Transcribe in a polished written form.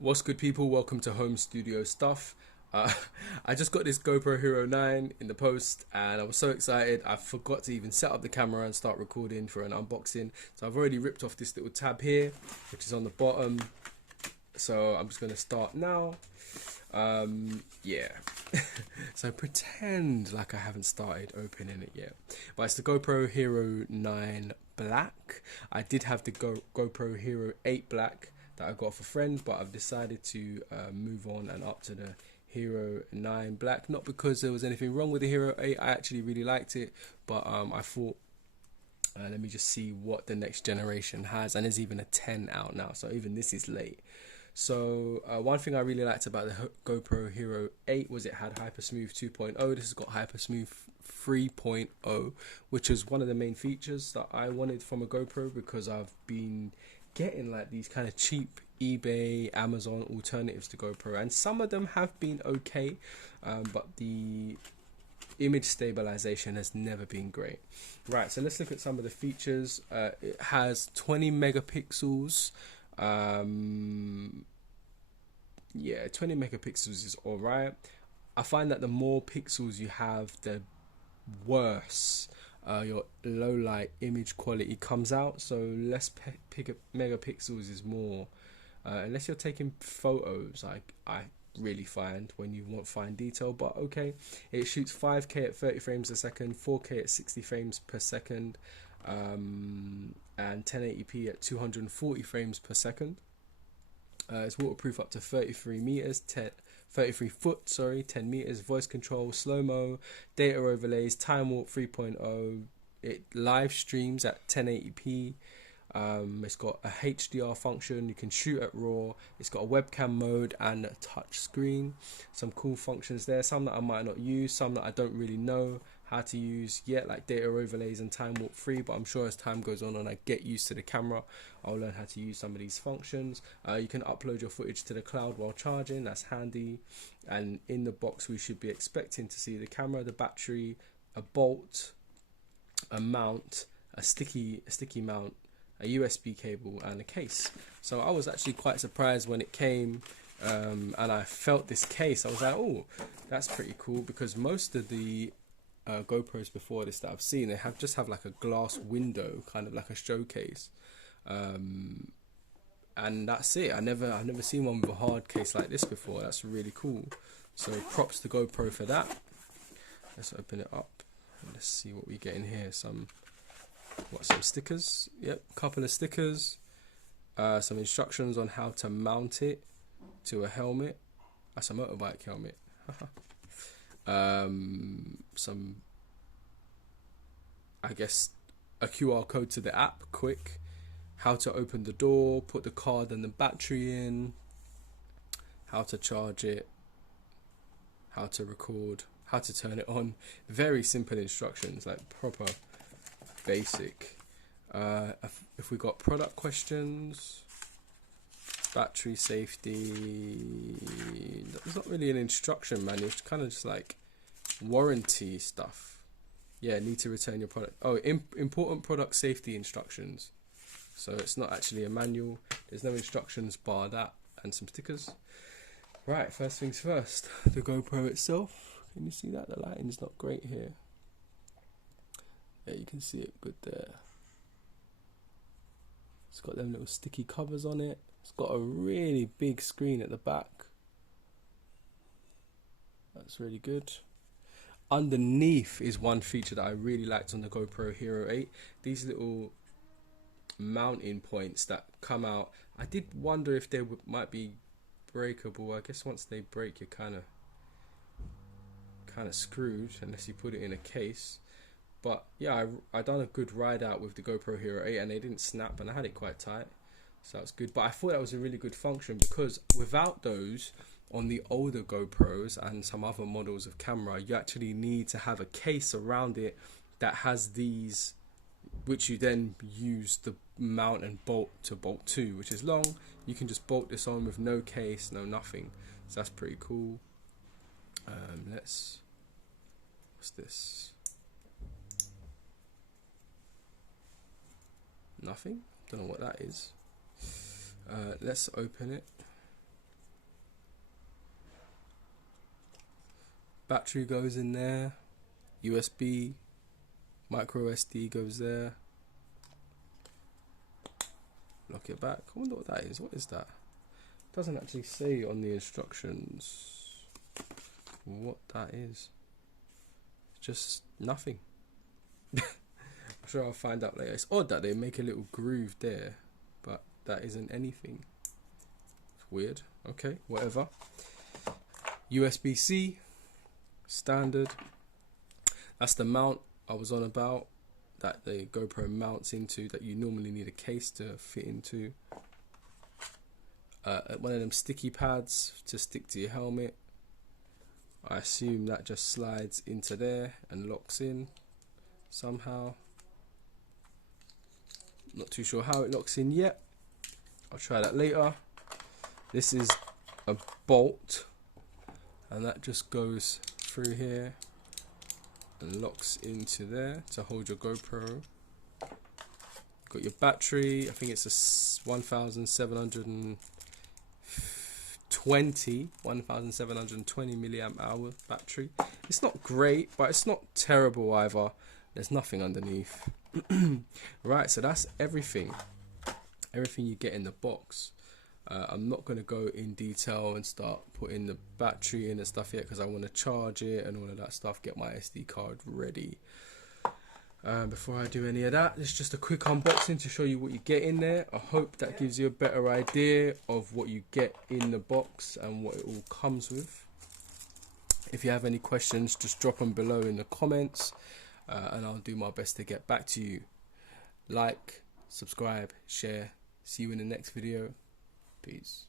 What's good, people? Welcome to Home Studio Stuff. Uh, I just got this GoPro Hero 9 in the post and I was so excited I forgot to even set up the camera and start recording for an unboxing. So I've already ripped off this little tab here, which is on the bottom. So I'm just going to start now. Yeah. So pretend like I haven't started opening it yet. But it's the GoPro Hero 9 Black. I did have the GoPro Hero 8 Black that I got off a friend, but I've decided to move on and up to the Hero 9 Black. Not because there was anything wrong with the Hero 8, I actually really liked it, but I thought let me just see what the next generation has, and there's even a 10 out now, so even this is late. So one thing I really liked about the GoPro Hero 8 was it had Hypersmooth 2.0. This has got Hypersmooth 3.0, which is one of the main features that I wanted from a GoPro, because I've been getting like these kind of cheap eBay, Amazon alternatives to GoPro, and some of them have been okay, but the image stabilization has never been great. Right, so let's look at some of the features. It has 20 megapixels. Yeah, 20 megapixels is alright. I find that the more pixels you have, the worse your low light image quality comes out. So less megapixels is more. Unless you're taking photos, I really find when you want fine detail. But okay, it shoots 5K at 30 frames a second, 4K at 60 frames per second, and 1080p at 240 frames per second. It's waterproof up to 33 meters, 33 foot, sorry, 10 meters, voice control, slow-mo, data overlays, time warp 3.0. It live streams at 1080p. It's got a HDR function. You can shoot at RAW. It's got a webcam mode and a touch screen. Some cool functions there. Some that I might not use. Some that I don't really know how to use yet, like data overlays and time warp 3. But I'm sure as time goes on and I get used to the camera, I'll learn how to use some of these functions. You can upload your footage to the cloud while charging. That's handy. And in the box, we should be expecting to see the camera, the battery, a bolt, a mount, a sticky mount, a USB cable, and a case. So I was actually quite surprised when it came, and I felt this case. I was like, oh, that's pretty cool, because most of the GoPros before this that I've seen, they just have like a glass window, kind of like a showcase, and that's it. I've never seen one with a hard case like this before. That's really cool. So props to GoPro for that. Let's open it up. Let's see what we get in here. Some stickers. Yep, couple of stickers. Some instructions on how to mount it to a helmet. That's a motorbike helmet. Some, I guess, a QR code to the app, quick. How to open the door, put the card and the battery in. How to charge it. How to record. How to turn it on. Very simple instructions, like proper basic. If we got product questions, battery safety, there's not really an instruction manual. It's kind of just like warranty stuff. Yeah, need to return your product. Oh, important product safety instructions. So it's not actually a manual. There's no instructions bar that, and some stickers. Right, first things first, the GoPro itself. Can you see that? The lighting's not great here. Yeah, you can see it good there. It's got them little sticky covers on it. It's got a really big screen at the back. That's really good. Underneath is one feature that I really liked on the GoPro Hero 8. These little mounting points that come out. I did wonder if they might be breakable. I guess once they break, you're kind of screwed unless you put it in a case. But yeah, I done a good ride out with the GoPro Hero 8 and they didn't snap, and I had it quite tight, so that's good. But I thought that was a really good function, because without those, on the older GoPros and some other models of camera, you actually need to have a case around it that has these, which you then use the mount and bolt to, which is long. You can just bolt this on with no case, no nothing. So that's pretty cool. What's this? Nothing. Don't know what that is. Let's open it. Battery goes in there. USB, micro SD goes there. Lock it back. I wonder what that is. What is that? It doesn't actually say on the instructions what that is. It's just nothing. I'm sure I'll find out later. It's odd that they make a little groove there, but that isn't anything. It's weird. Okay, whatever. USB-C, standard. That's the mount I was on about, that the GoPro mounts into, that you normally need a case to fit into. One of them sticky pads to stick to your helmet. I assume that just slides into there and locks in somehow. Not too sure how it locks in yet. I'll try that later. This is a bolt, and that just goes through here and locks into there to hold your GoPro. Got your battery. I think it's a 1720 milliamp hour battery. It's not great, but it's not terrible either. There's nothing underneath. Right, so that's everything you get in the box. I'm not going to go in detail and start putting the battery in and stuff yet, because I want to charge it and all of that stuff, get my SD card ready. Before I do any of that, it's just a quick unboxing to show you what you get in there. I hope that gives you a better idea of what you get in the box and what it all comes with. If you have any questions, just drop them below in the comments, and I'll do my best to get back to you. Like, subscribe, share. See you in the next video. Peace.